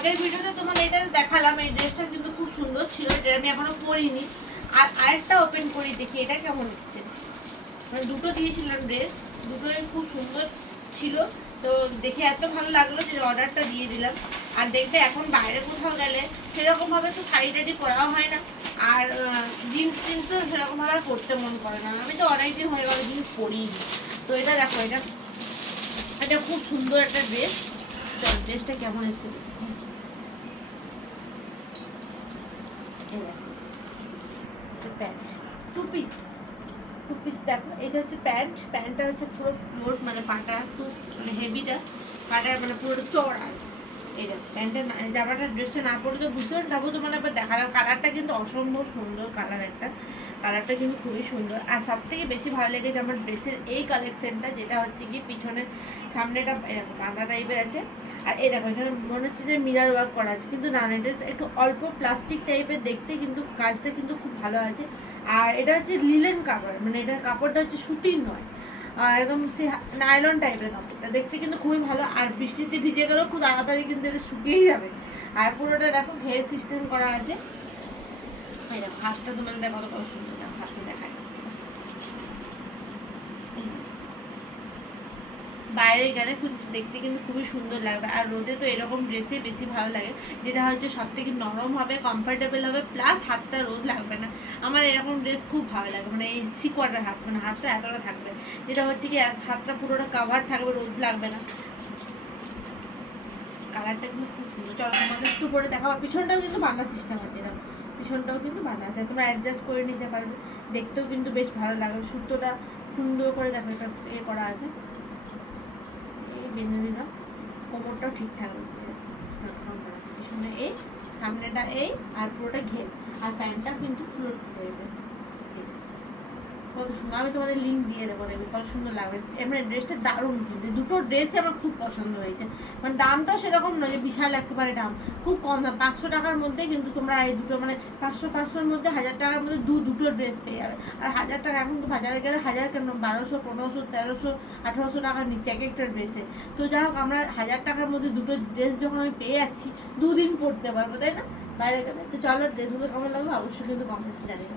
আগের ভিডিওতে তোমাদের এটা দেখালাম, এই ড্রেসটা কিন্তু খুব সুন্দর ছিল, এটা আমি এখনো পরিনি। আর আরেকটা ওপেন করি দেখি এটা কেমন হচ্ছে। মানে দুটো দিয়েছিলাম ড্রেস, দুটোই খুব সুন্দর ছিল। তো দেখে এত ভালো লাগলো যে অর্ডারটা দিয়ে দিলাম। আর দেখবে এখন বাইরে কোথাও গেলে সেরকমভাবে তো শাড়ি টাড়ি পরাও হয় না, আর জিন্স টিন্সও সেরকমভাবে আর পরতে মন করে না। আমি তো অনেকদিন হয়ে গেল জিন্স পরিনি। তো এটা দেখো, এটা এটা খুব সুন্দর একটা ড্রেস। ড্রেসটা কেমন এসেছে প্যান্ট, টু পিস দেখো। এটা হচ্ছে প্যান্ট, প্যান্টটা হচ্ছে পুরো ফ্লোর, মানে পাটা খুব মানে হেভিটা, পাটা মানে পুরো চড়া। এটা প্যান্টের জামাটা ড্রেসটা না পরে তো বুঝতে পারেন, তারপর তোমার আবার দেখালাম। কালারটা কিন্তু অসম্ভব সুন্দর কালার, একটা কালারটা কিন্তু খুবই সুন্দর। আর সব থেকে বেশি ভালো লেগেছে আমার ড্রেসের এই কালেকশনটা, যেটা হচ্ছে কি পিছনের সামনেটা এরকম বাঁধা টাইপের আছে। আর এই দেখো এখানে মনে হচ্ছে যে মিরার ওয়ার্ক করা আছে, কিন্তু না, এটা একটু অল্প প্লাস্টিক টাইপের দেখতে, কিন্তু কাজটা কিন্তু খুব ভালো আছে। আর এটা হচ্ছে লিলেন কাপড়, মানে এটার কাপড়টা হচ্ছে সুতির নয়, একদম সে নাইলন টাইপের কাপড়টা, দেখতে কিন্তু খুবই ভালো। আর বৃষ্টিতে ভিজে গেলেও খুব তাড়াতাড়ি কিন্তু এটা শুকিয়েই যাবে। আর পুরোটা দেখো হেয়ার সিস্টেম করা আছে। এই দেখো হাতটা তোমার দেখো কত সুন্দর, দেখো হাতটা দেখায়। বাইরে গেলে খুব দেখতে কিন্তু খুবই সুন্দর লাগবে। আর রোদে তো এরকম ড্রেসে বেশি ভালো লাগে, যেটা হচ্ছে সব থেকে নরম হবে, কমফোর্টেবল হবে, প্লাস হাতটা রোদ লাগবে না। আমার এরকম ড্রেস খুব ভালো লাগে, মানে এই সিকোয়াটার হাত, মানে হাতটা এতটা থাকবে, যেটা হচ্ছে কি হাতটা পুরোটা কাভার থাকবে, রোদ লাগবে না। কালারটা কিন্তু খুব সুন্দর। চলো তোমাদের একটু পরে দেখাবো। পিছনটাও কিন্তু বাঁধা সিস্টেম আছে, এরকম পিছনটাও কিন্তু বাঁধা আছে, তোমরা অ্যাডজাস্ট করে নিতে পারবে, দেখতেও কিন্তু বেশ ভালো লাগবে। সুতোটা সুন্দর করে দেখো এটা করা আছে, বেঁধে দিলাম। কোমরটাও ঠিক থাকবে, পিছনে এই, সামনেটা এই, আর পুরোটা ঘের। আর প্যান্টটা কিন্তু পুরো দেবে, কত সুন্দর। আমি তোমাদের লিঙ্ক দিয়ে দেবো, দেখবে কত সুন্দর লাগবে। এমনি ড্রেসটা দারুণ, কিন্তু দুটো ড্রেসই আমার খুব পছন্দ হয়েছে। মানে দামটাও সেরকম নয় যে বিশাল একেবারে দাম, খুব কম দাম, 500 টাকার মধ্যে কিন্তু তোমরা এই দুটো, মানে 500-500-র মধ্যে 1000 টাকার মধ্যে দুটো ড্রেস পেয়ে যাবে। আর 1000 টাকা, এখন তো বাজারে গেলে 1000 কেন, 1200, 1500, 1300, 1800 টাকার নিচে এক একটা ড্রেসে। তো যাই হোক, আমরা 1000 টাকার মধ্যে দুটো ড্রেস যখন আমি পেয়ে যাচ্ছি, 2 দিন পরতে পারবো, তাই না বাইরে গেলে। তো চলো, ড্রেসগুলো কেমন লাগলো অবশ্যই কিন্তু কমেন্টসে জানিও।